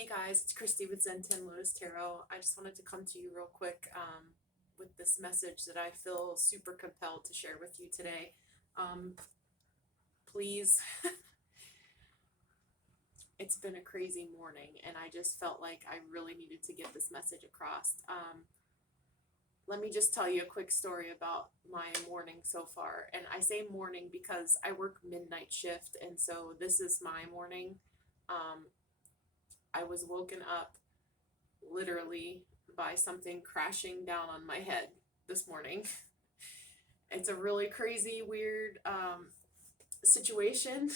Hey guys, it's Christy with Zen 10 Lotus Tarot. I just wanted to come to you real quick with this message that I feel super compelled to share with you today. Please, it's been a crazy morning and I just felt like I really needed to get this message across. Let me just tell you a quick story about my morning so far. And I say morning because I work midnight shift, and so this is my morning. I was woken up literally by something crashing down on my head this morning. It's a really crazy, weird situation.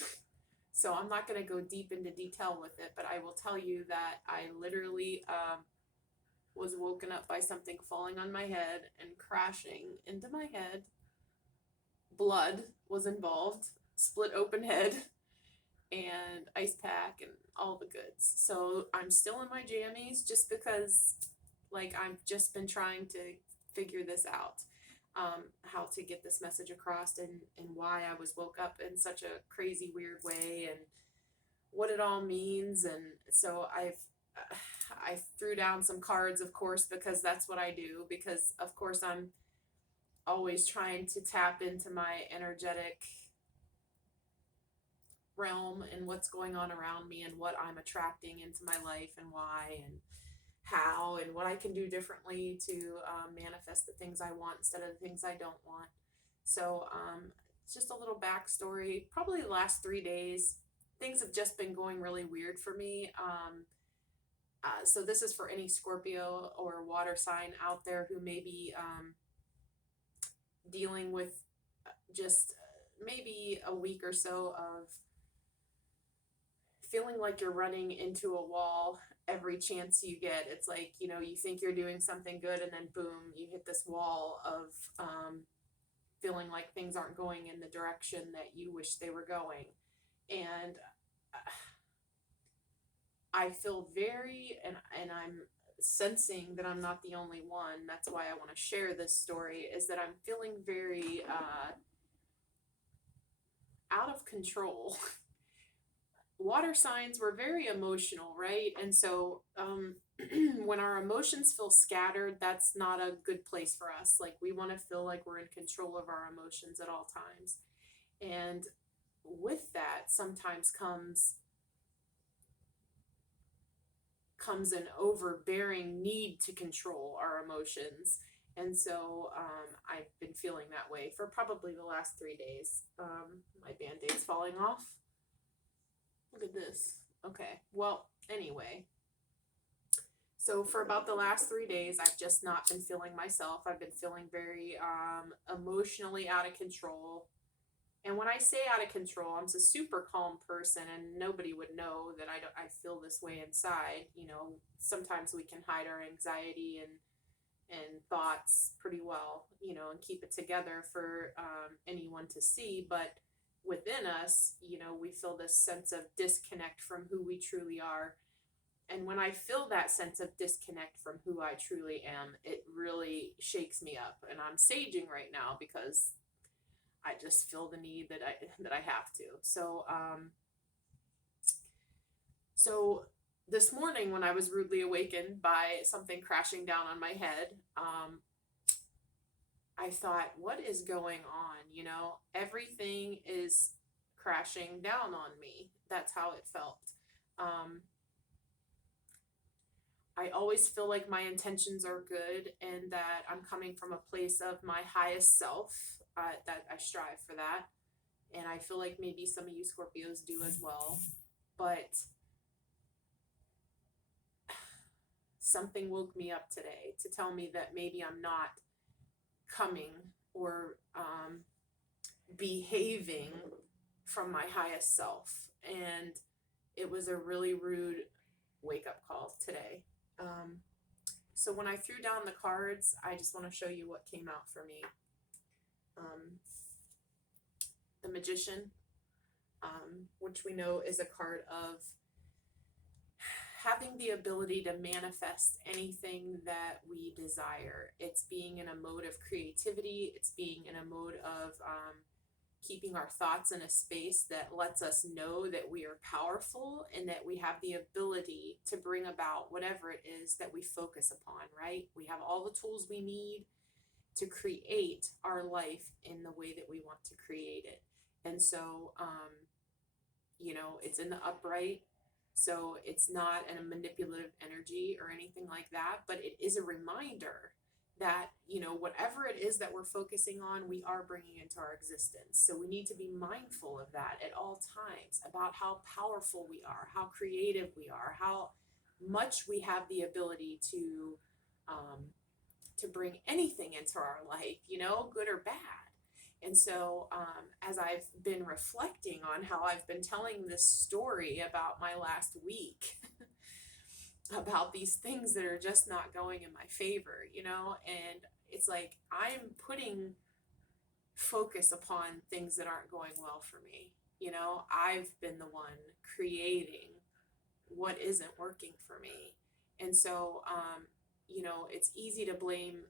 So I'm not going to go deep into detail with it, but I will tell you that I literally was woken up by something falling on my head and crashing into my head. Blood was involved, split open head, and ice pack and all the goods. So I'm still in my jammies just because I've just been trying to figure this out, how to get this message across, and why I was woke up in such a crazy weird way and what it all means. And so I threw down some cards, of course, because that's what I do, because of course I'm always trying to tap into my energetic realm and what's going on around me and what I'm attracting into my life and why and how and what I can do differently to manifest the things I want instead of the things I don't want. So it's just a little backstory. Probably the last 3 days, things have just been going really weird for me. So this is for any Scorpio or water sign out there who may be dealing with just maybe a week or so of feeling like you're running into a wall every chance you get. It's like, you think you're doing something good and then boom, you hit this wall of feeling like things aren't going in the direction that you wish they were going. And I feel and I'm sensing that I'm not the only one. That's why I want to share this story, is that I'm feeling very out of control. Water signs were very emotional, right? And so when our emotions feel scattered, that's not a good place for us. Like, we want to feel like we're in control of our emotions at all times. And with that sometimes comes an overbearing need to control our emotions. And so I've been feeling that way for probably the last 3 days. My band-aid's falling off. Look at this. Okay, well, anyway, so for about the last 3 days, I've just not been feeling myself. I've been feeling very emotionally out of control. And when I say out of control, I'm a super calm person, and nobody would know that I feel this way inside. Sometimes we can hide our anxiety and thoughts pretty well, and keep it together for anyone to see. But within us, we feel this sense of disconnect from who we truly are. And when I feel that sense of disconnect from who I truly am, it really shakes me up. And I'm saging right now because I just feel the need that I have to. So this morning, when I was rudely awakened by something crashing down on my head, I thought, what is going on? Everything is crashing down on me. That's how it felt. I always feel like my intentions are good and that I'm coming from a place of my highest self, that I strive for that. And I feel like maybe some of you Scorpios do as well. But something woke me up today to tell me that maybe I'm not coming or behaving from my highest self. And it was a really rude wake-up call today. So when I threw down the cards, I just want to show you what came out for me. The Magician, which we know is a card of having the ability to manifest anything that we desire. It's being in a mode of creativity. It's being in a mode of keeping our thoughts in a space that lets us know that we are powerful and that we have the ability to bring about whatever it is that we focus upon, right? We have all the tools we need to create our life in the way that we want to create it. And so, it's in the upright. So it's not a manipulative energy or anything like that, but it is a reminder that, whatever it is that we're focusing on, we are bringing into our existence. So we need to be mindful of that at all times, about how powerful we are, how creative we are, how much we have the ability to bring anything into our life, good or bad. And so, as I've been reflecting on how I've been telling this story about my last week, about these things that are just not going in my favor, and it's like I'm putting focus upon things that aren't going well for me. I've been the one creating what isn't working for me. And so, it's easy to blame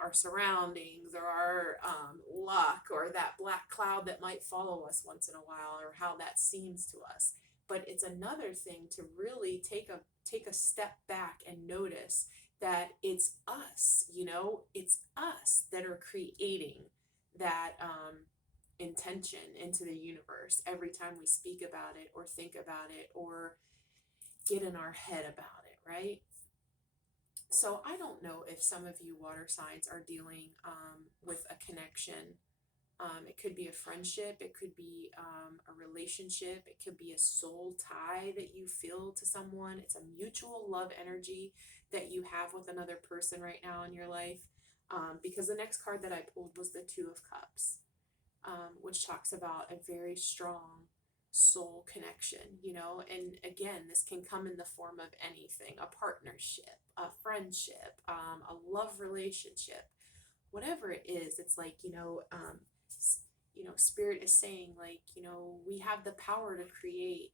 our surroundings or our luck or that black cloud that might follow us once in a while, or how that seems to us. But it's another thing to really take a step back and notice that it's us, it's us that are creating that intention into the universe every time we speak about it or think about it or get in our head about it, right? So I don't know if some of you water signs are dealing with a connection. It could be a friendship, it could be a relationship, it could be a soul tie that you feel to someone. It's a mutual love energy that you have with another person right now in your life. Because the next card that I pulled was the Two of Cups, which talks about a very strong soul connection, and again, this can come in the form of anything: a partnership, a friendship, a love relationship, whatever it is. It's like, Spirit is saying, like, we have the power to create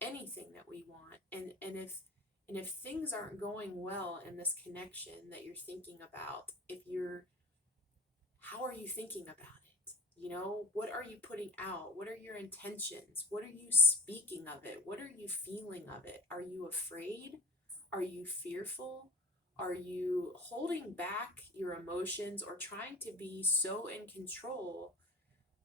anything that we want. And if things aren't going well in this connection that you're thinking about, how are you thinking about it? What are you putting out? What are your intentions? What are you speaking of it? What are you feeling of it? Are you afraid? Are you fearful? Are you holding back your emotions or trying to be so in control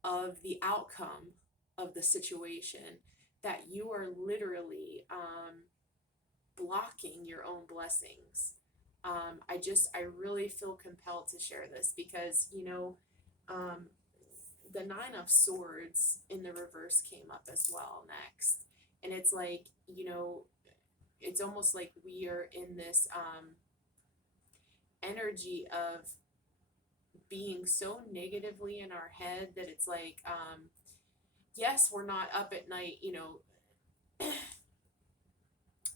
of the outcome of the situation that you are literally blocking your own blessings? I really feel compelled to share this because, the Nine of Swords in the reverse came up as well next. And it's like, it's almost like we are in this energy of being so negatively in our head that it's like, yes, we're not up at night,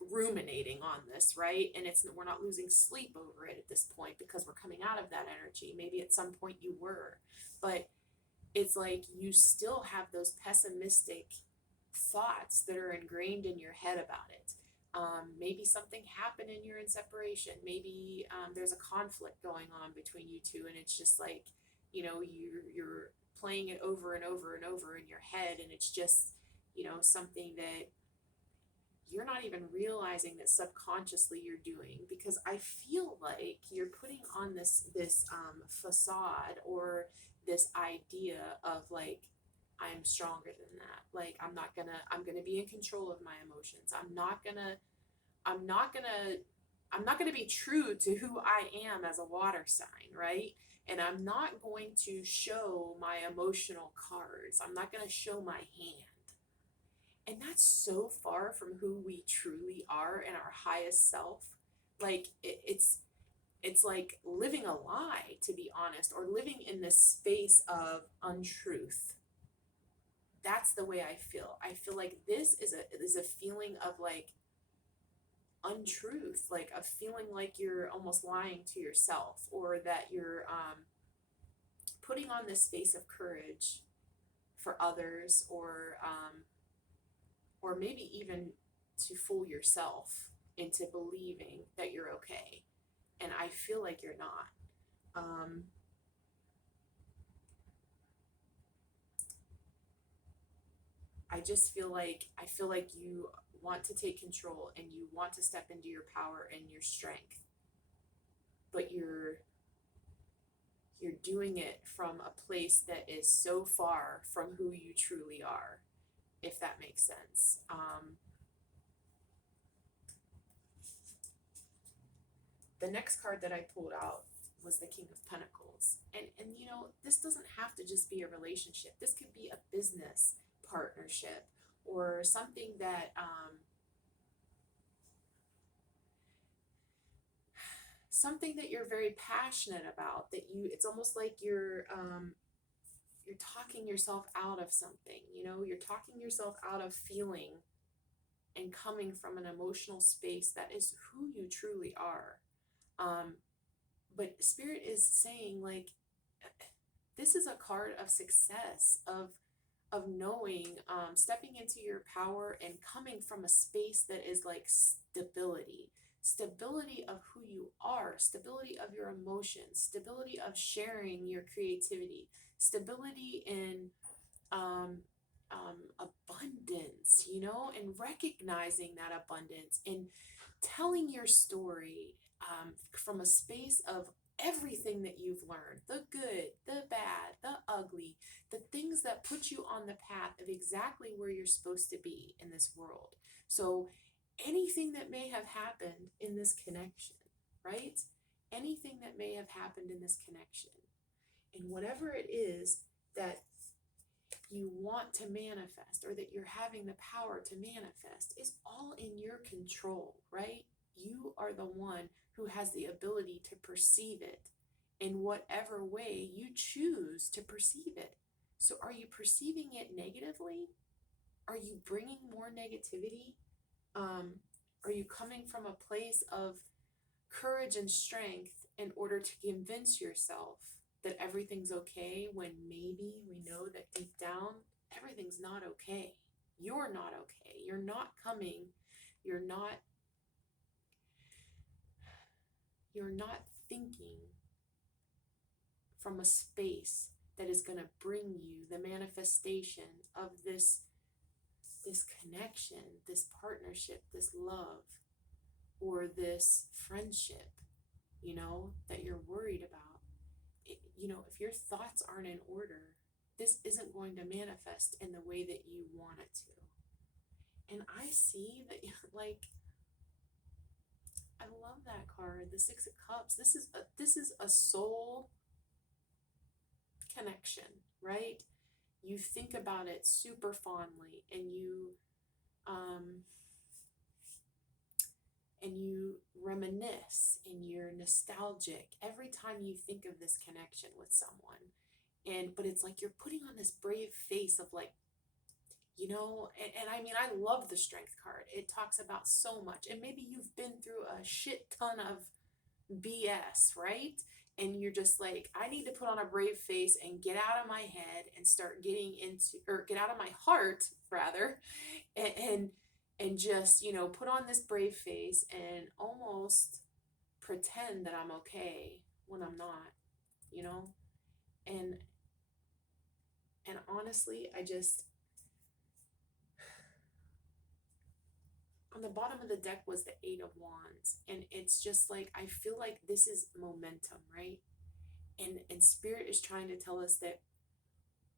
ruminating on this, right? And we're not losing sleep over it at this point because we're coming out of that energy. Maybe at some point you were, but it's like you still have those pessimistic thoughts that are ingrained in your head about it. Maybe something happened and you're in separation. Maybe there's a conflict going on between you two, and it's just like, you're playing it over and over and over in your head, and it's just, something that you're not even realizing that subconsciously you're doing, because I feel like you're putting on this facade or this idea of like, I'm stronger than that. Like, I'm gonna be in control of my emotions. I'm not gonna be true to who I am as a water sign, right? And I'm not going to show my emotional cards. I'm not gonna show my hand. And that's so far from who we truly are in our highest self. Like, it's like living a lie, to be honest, or living in this space of untruth. That's the way I feel. I feel like this is a feeling of like untruth, like a feeling like you're almost lying to yourself, or that you're putting on this face of courage for others, or maybe even to fool yourself into believing that you're okay. And I feel like you're not. I feel like you want to take control and you want to step into your power and your strength, but you're doing it from a place that is so far from who you truly are, if that makes sense. The next card that I pulled out was the King of Pentacles. And you know, this doesn't have to just be a relationship. This could be a business partnership or something that you're very passionate about, that it's almost like you're talking yourself out of something, you know, you're talking yourself out of feeling and coming from an emotional space that is who you truly are. But Spirit is saying, like, this is a card of success, of knowing, stepping into your power and coming from a space that is like stability of who you are, stability of your emotions, stability of sharing your creativity, stability in abundance, you know, and recognizing that abundance and telling your story from a space of everything that you've learned, the good, the bad, the ugly, the things that put you on the path of exactly where you're supposed to be in this world. So anything that may have happened in this connection, right? Anything that may have happened in this connection, and whatever it is that you want to manifest or that you're having the power to manifest is all in your control, right? You are the one who has the ability to perceive it in whatever way you choose to perceive it. So are you perceiving it negatively? Are you bringing more negativity? Are you coming from a place of courage and strength in order to convince yourself that everything's okay, when maybe we know that deep down everything's not okay? You're not okay. You're not coming. You're not thinking from a space that is going to bring you the manifestation of this connection, this partnership, this love, or this friendship, you know, that you're worried about. You know, if your thoughts aren't in order, this isn't going to manifest in the way that you want it to. And I see that, like, I love that card, the Six of Cups. This is a soul connection, right? You think about it super fondly, and you reminisce, and you're nostalgic every time you think of this connection with someone. But it's like you're putting on this brave face of, like, you know, and I mean, I love the Strength card. It talks about so much, and maybe you've been through a shit ton of BS, right? And you're just like, I need to put on a brave face and get out of my head and start getting into, or get out of my heart rather, and and just, you know, put on this brave face and almost pretend that I'm okay when I'm not, you know. And honestly, on the bottom of the deck was the Eight of Wands, and it's just like, I feel like this is momentum, right? And Spirit is trying to tell us that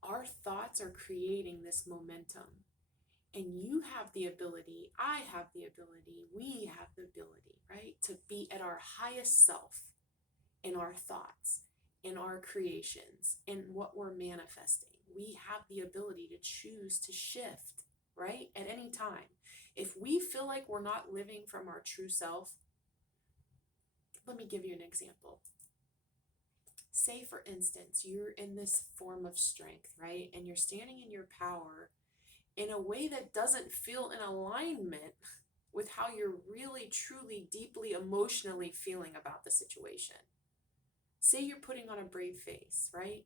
our thoughts are creating this momentum, and you have the ability, I have the ability, we have the ability, right, to be at our highest self in our thoughts, in our creations, in what we're manifesting. We have the ability to choose to shift, right, at any time. If we feel like we're not living from our true self, let me give you an example. Say, for instance, you're in this form of strength, right? And you're standing in your power in a way that doesn't feel in alignment with how you're really, truly, deeply, emotionally feeling about the situation. Say you're putting on a brave face, right?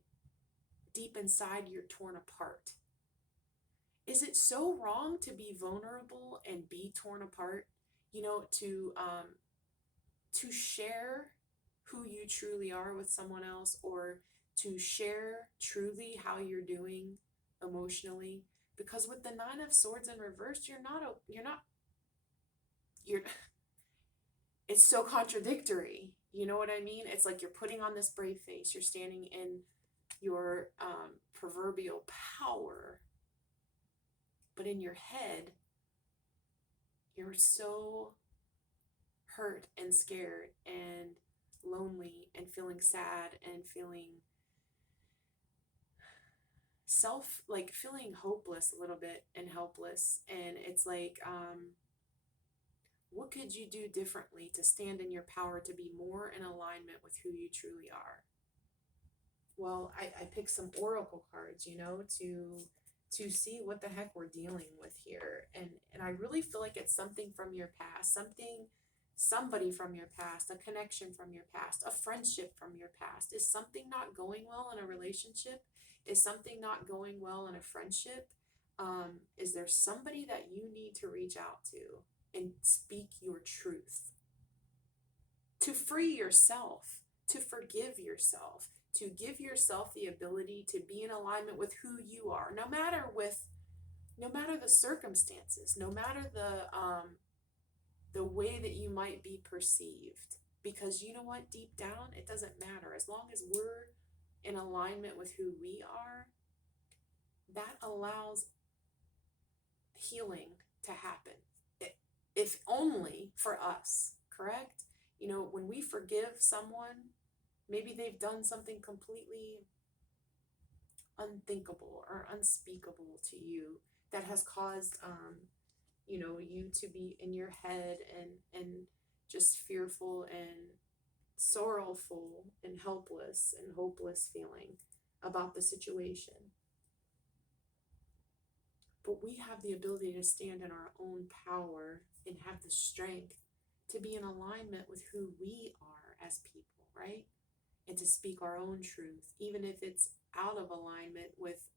Deep inside, you're torn apart. Is it so wrong to be vulnerable and be torn apart? You know, to share who you truly are with someone else, or to share truly how you're doing emotionally, Because with the Nine of Swords in reverse, it's so contradictory. You know what I mean? It's like you're putting on this brave face. You're standing in your proverbial power. But in your head, you're so hurt and scared and lonely and feeling sad and feeling feeling hopeless a little bit and helpless. And it's like, what could you do differently to stand in your power to be more in alignment with who you truly are? Well, I picked some oracle cards, to see what the heck we're dealing with here. And I really feel like it's something from your past, somebody from your past, a connection from your past, a friendship from your past. Is something not going well in a relationship? Is something not going well in a friendship? Is there somebody that you need to reach out to and speak your truth? To free yourself, to forgive yourself, to give yourself the ability to be in alignment with who you are, no matter the circumstances, no matter the way that you might be perceived. Because you know what, deep down, it doesn't matter. As long as we're in alignment with who we are, that allows healing to happen. If only for us, correct? When we forgive someone, maybe they've done something completely unthinkable or unspeakable to you that has caused you to be in your head and just fearful and sorrowful and helpless and hopeless feeling about the situation. But we have the ability to stand in our own power and have the strength to be in alignment with who we are as people, right? And to speak our own truth, even if it's out of alignment with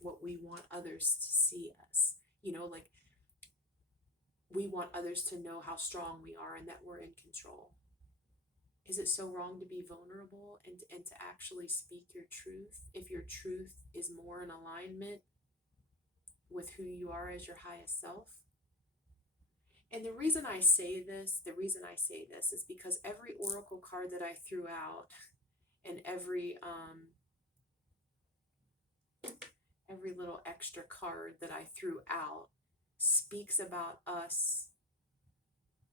what we want others to see us. Like, we want others to know how strong we are and that we're in control. Is it so wrong to be vulnerable and to actually speak your truth if your truth is more in alignment with who you are as your highest self? And the reason I say this is because every oracle card that I threw out and every little extra card that I threw out speaks about us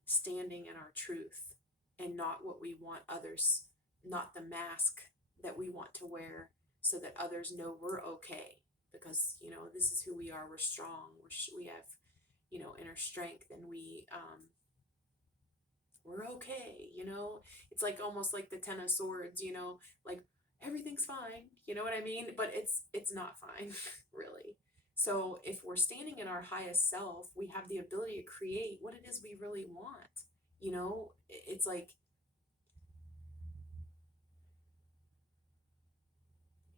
standing in our truth and not what we want others, not the mask that we want to wear so that others know we're okay. Because, this is who we are. We're strong. We have, inner strength, and we're okay. It's like almost like the Ten of Swords, like everything's fine. You know what I mean? But it's not fine, really. So if we're standing in our highest self, we have the ability to create what it is we really want. It's like,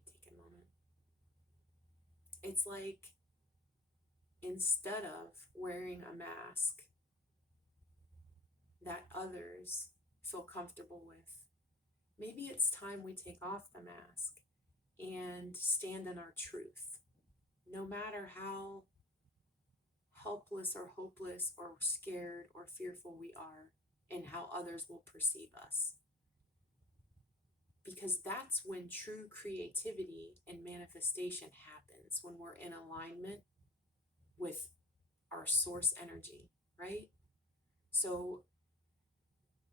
take a moment. It's like, instead of wearing a mask that others feel comfortable with, maybe it's time we take off the mask and stand in our truth, no matter how helpless or hopeless or scared or fearful we are and how others will perceive us. Because that's when true creativity and manifestation happens, when we're in alignment with our source energy, right? So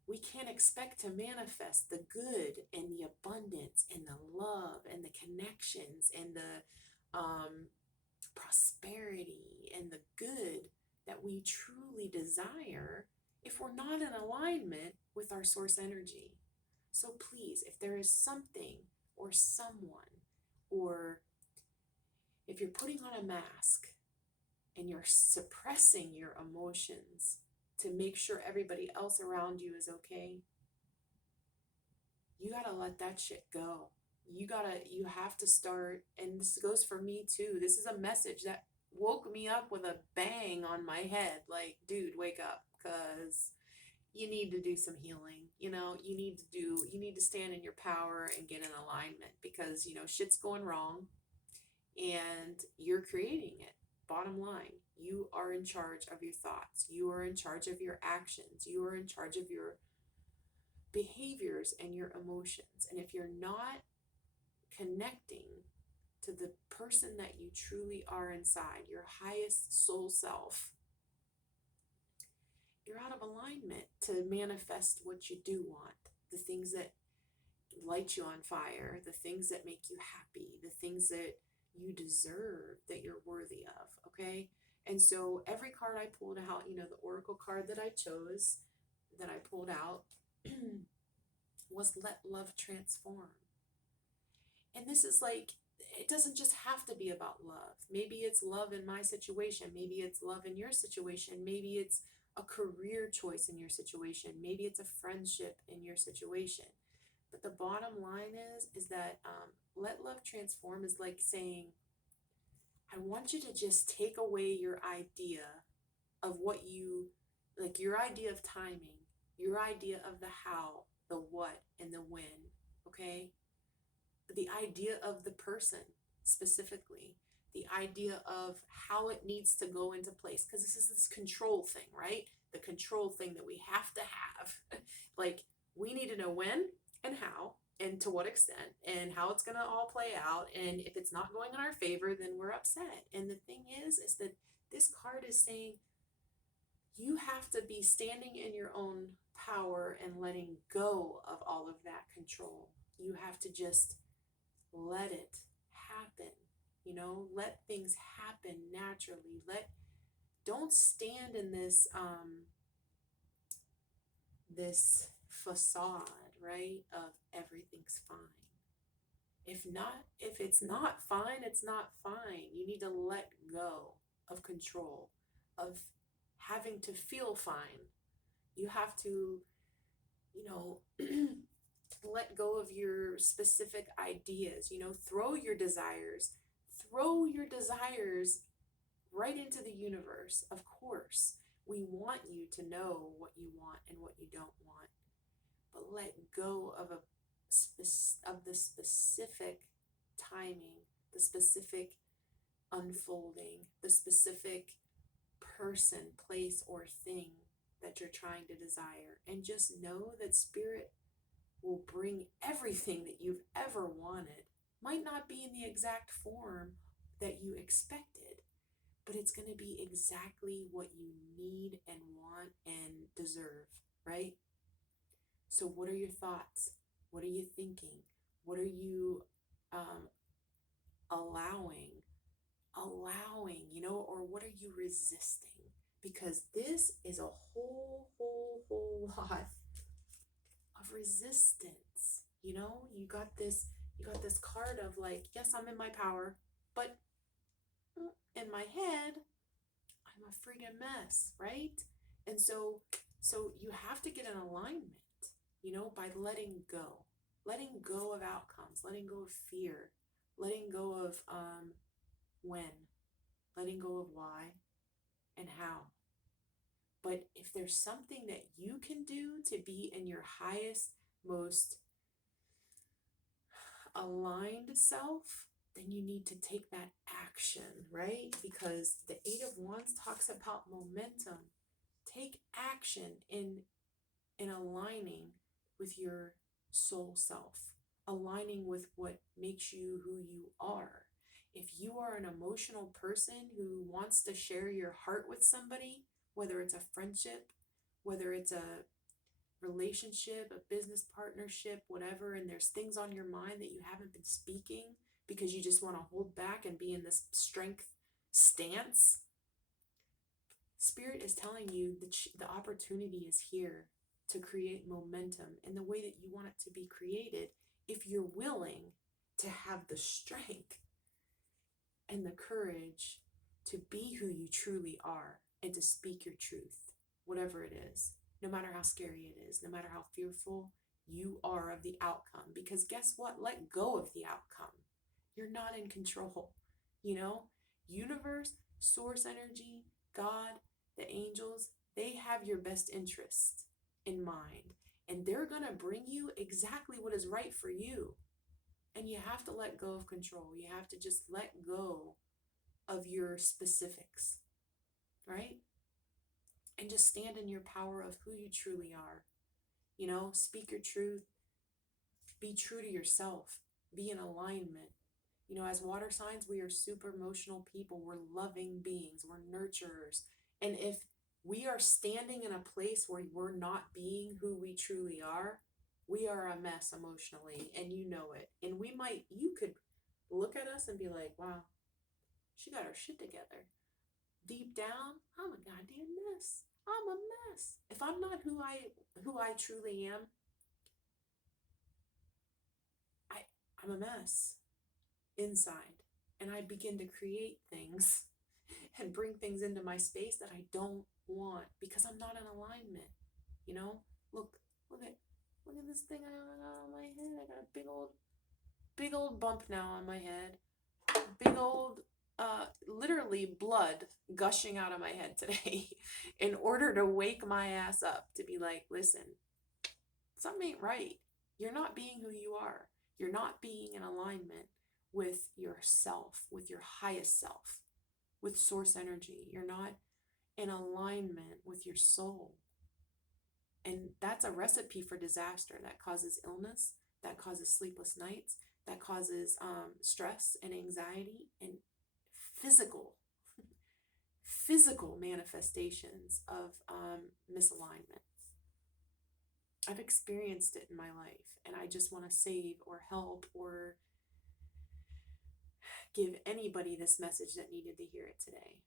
we can't expect to manifest the good and the abundance and the love and the connections and the prosperity and the good that we truly desire if we're not in alignment with our source energy. So please, if there is something or someone, or if you're putting on a mask and you're suppressing your emotions to make sure everybody else around you is okay, you gotta let that shit go. You have to start, and this goes for me too. This is a message that woke me up with a bang on my head. Like, dude, wake up, because you need to do some healing. You need to stand in your power and get in alignment, because, shit's going wrong and you're creating it. bottom line, you are in charge of your thoughts. You are in charge of your actions. You are in charge of your behaviors and your emotions. And if you're not connecting to the person that you truly are inside, your highest soul self, you're out of alignment to manifest what you do want, the things that light you on fire, the things that make you happy, the things that you deserve, that you're worthy of, okay? And so every card I pulled out, the oracle card that I chose, that I pulled out, was let love transform. And this is like, it doesn't just have to be about love. Maybe it's love in my situation. Maybe it's love in your situation. Maybe it's a career choice in your situation. Maybe it's a friendship in your situation. But the bottom line is that let love transform is like saying, I want you to just take away your idea of what you, like your idea of timing, your idea of the how, the what, and the when, okay? The idea of the person specifically, the idea of how it needs to go into place, because this is this control thing, right? The control thing that we have to have. Like, we need to know when and how and to what extent and how it's going to all play out. And if it's not going in our favor, then we're upset. And the thing is that this card is saying you have to be standing in your own power and letting go of all of that control. You have to just let it happen, let things happen naturally. Don't stand in this this facade, right, of everything's fine. If it's not fine, it's not fine. You need to let go of control, of having to feel fine. You have to, let go of your specific ideas, throw your desires right into the universe. Of course, we want you to know what you want and what you don't want, but let go of the specific timing, the specific unfolding, the specific person, place, or thing that you're trying to desire, and just know that spirit will bring everything that you've ever wanted. Might not be in the exact form that you expected, but it's going to be exactly what you need and want and deserve, right? So what are your thoughts? What are you thinking? What are you allowing, or what are you resisting? Because this is a whole lot of resistance. You got this card of like, yes, I'm in my power, but in my head, I'm a freaking mess, right? And so you have to get in alignment, by letting go of outcomes, letting go of fear, letting go of when, letting go of why and how. But if there's something that you can do to be in your highest, most aligned self, then you need to take that action, right? Because the Eight of Wands talks about momentum. Take action in aligning with your soul self, aligning with what makes you who you are. If you are an emotional person who wants to share your heart with somebody, whether it's a friendship, whether it's a relationship, a business partnership, whatever, and there's things on your mind that you haven't been speaking because you just want to hold back and be in this strength stance, Spirit is telling you that the opportunity is here to create momentum in the way that you want it to be created if you're willing to have the strength and the courage to be who you truly are and to speak your truth, whatever it is, no matter how scary it is, no matter how fearful you are of the outcome. Because guess what? Let go of the outcome. You're not in control. Universe, source energy, God, the angels, they have your best interest in mind. And they're going to bring you exactly what is right for you. And you have to let go of control. You have to just let go of your specifics, right? And just stand in your power of who you truly are. Speak your truth, be true to yourself, be in alignment. As water signs, we are super emotional people. We're loving beings, we're nurturers. And if we are standing in a place where we're not being who we truly are, we are a mess emotionally, and you know it. And you could look at us and be like, wow, she got her shit together. Deep down, I'm a goddamn mess. I'm a mess. If I'm not who I truly am, I'm a mess inside. And I begin to create things and bring things into my space that I don't want because I'm not in alignment. You know, look, look at this thing I got on my head. I got a big old bump now on my head. Big old, literally blood gushing out of my head today in order to wake my ass up to be like, listen, something ain't right. You're not being who you are. You're not being in alignment with yourself, with your highest self, with source energy. You're not in alignment with your soul. And that's a recipe for disaster. That causes illness, that causes sleepless nights, that causes stress and anxiety and physical manifestations of misalignment. I've experienced it in my life, and I just want to save or help or give anybody this message that needed to hear it today.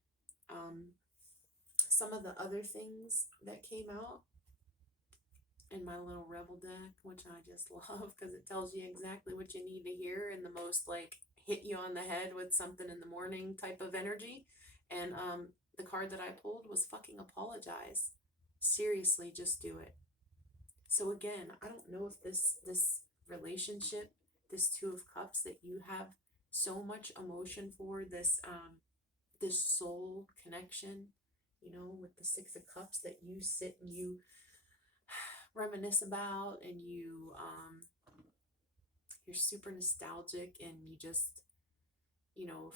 Some of the other things that came out in my little rebel deck, which I just love because it tells you exactly what you need to hear in the most like hit you on the head with something in the morning type of energy. And the card that I pulled was fucking apologize. Seriously, just do it. So again, I don't know if this relationship, this Two of Cups that you have so much emotion for, this soul connection, with the Six of Cups that you sit and you reminisce about, and you're super nostalgic, and you just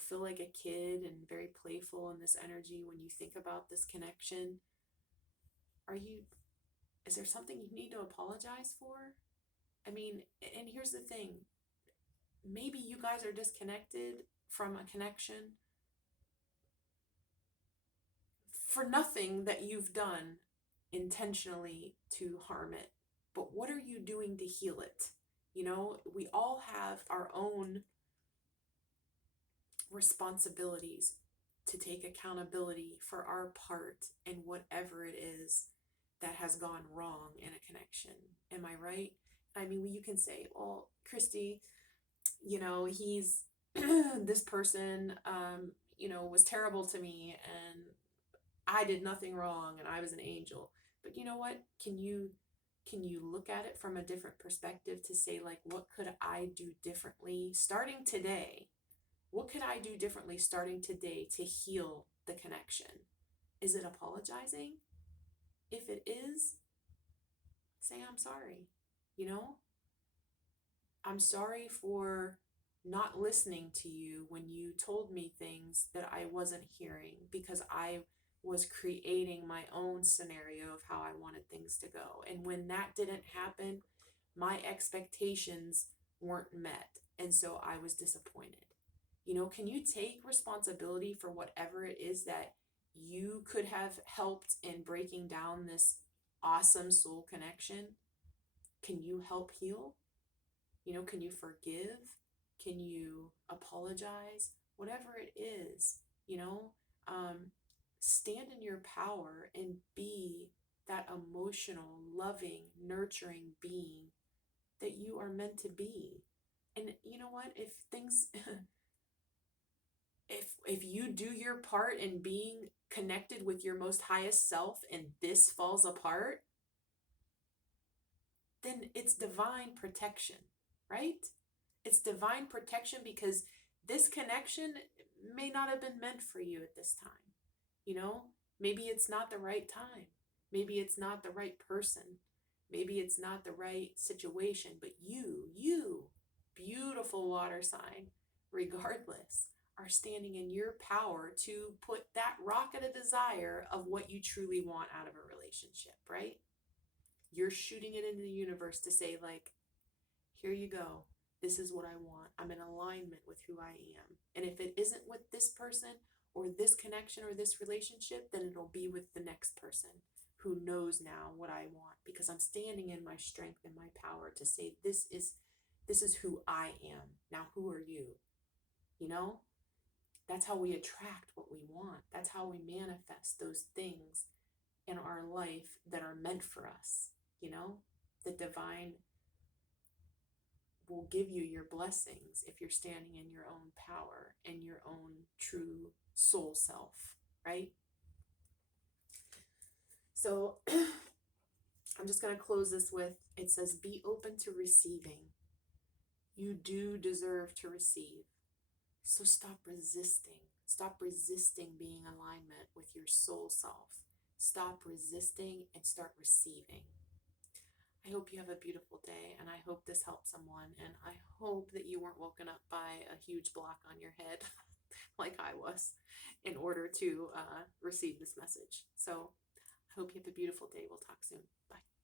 feel like a kid and very playful in this energy when you think about this connection. Is there something you need to apologize for? I mean, and here's the thing, maybe you guys are disconnected from a connection for nothing that you've done intentionally to harm it. But what are you doing to heal it? We all have our own responsibilities to take accountability for our part in whatever it is that has gone wrong in a connection. Am I right? I mean, you can say, well, Christy, he's this person, was terrible to me, and I did nothing wrong, and I was an angel. But you know what? Can you look at it from a different perspective to say, like, what could I do differently starting today? What could I do differently starting today to heal the connection? Is it apologizing? If it is, say I'm sorry. I'm sorry for not listening to you when you told me things that I wasn't hearing because I was creating my own scenario of how I wanted things to go. And when that didn't happen, my expectations weren't met. And so I was disappointed. Can you take responsibility for whatever it is that you could have helped in breaking down this awesome soul connection? Can you help heal? Can you forgive? Can you apologize? Whatever it is, stand in your power and be that emotional, loving, nurturing being that you are meant to be. And you know what? If things, if you do your part in being connected with your most highest self and this falls apart, then it's divine protection, right? It's divine protection because this connection may not have been meant for you at this time. Maybe it's not the right time. Maybe it's not the right person. Maybe it's not the right situation, but you, beautiful water sign, regardless, are standing in your power to put that rocket of desire of what you truly want out of a relationship, right? You're shooting it into the universe to say, like, here you go. This is what I want. I'm in alignment with who I am. And if it isn't with this person or this connection or this relationship, then it'll be with the next person who knows now what I want, because I'm standing in my strength and my power to say, this is who I am. Now, who are you? You know? That's how we attract what we want. That's how we manifest those things in our life that are meant for us. You know, the divine will give you your blessings if you're standing in your own power and your own true soul self, right? So I'm just going to close this with, it says, be open to receiving. You do deserve to receive. So stop resisting. Stop resisting being in alignment with your soul self. Stop resisting and start receiving. I hope you have a beautiful day, and I hope this helped someone, and I hope that you weren't woken up by a huge block on your head like I was in order to receive this message. So I hope you have a beautiful day. We'll talk soon. Bye.